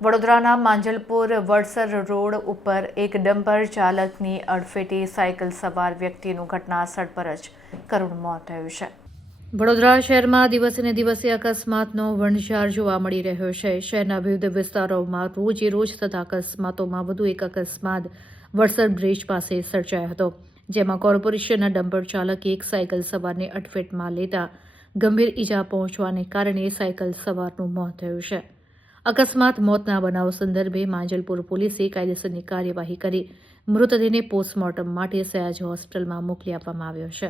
વડોદરાના માંજલપુર વડસર રોડ ઉપર એક ડમ્પર ચાલકની અડફેટે સાયકલ સવાર વ્યક્તિનું ઘટનાસ્થળ પર જ કરુણ મોત થયું છે. વડોદરા શહેરમાં દિવસે દિવસે અકસ્માતનો વણઝાર જોવા મળી રહ્યો છે. શહેરના વિવિધ વિસ્તારોમાં રોજે રોજ થતા અકસ્માતોમાં વધુ એક અકસ્માત વડસર બ્રિજ પાસે સર્જાયો હતો, જેમાં કોર્પોરેશનના ડમ્પર ચાલકે એક સાયકલ સવારને અડફેટમાં લેતા ગંભીર ઈજા પહોંચવાને કારણે સાયકલ સવારનું મોત થયું છે. અકસ્માત મોતના બનાવ સંદર્ભે માંજલપુર પોલીસે કાયદેસરની કાર્યવાહી કરી મૃતદેહને પોસ્ટમોર્ટમ માટે સયાજ હોસ્પિટલમાં મોકલી આપવામાં આવ્યો છે.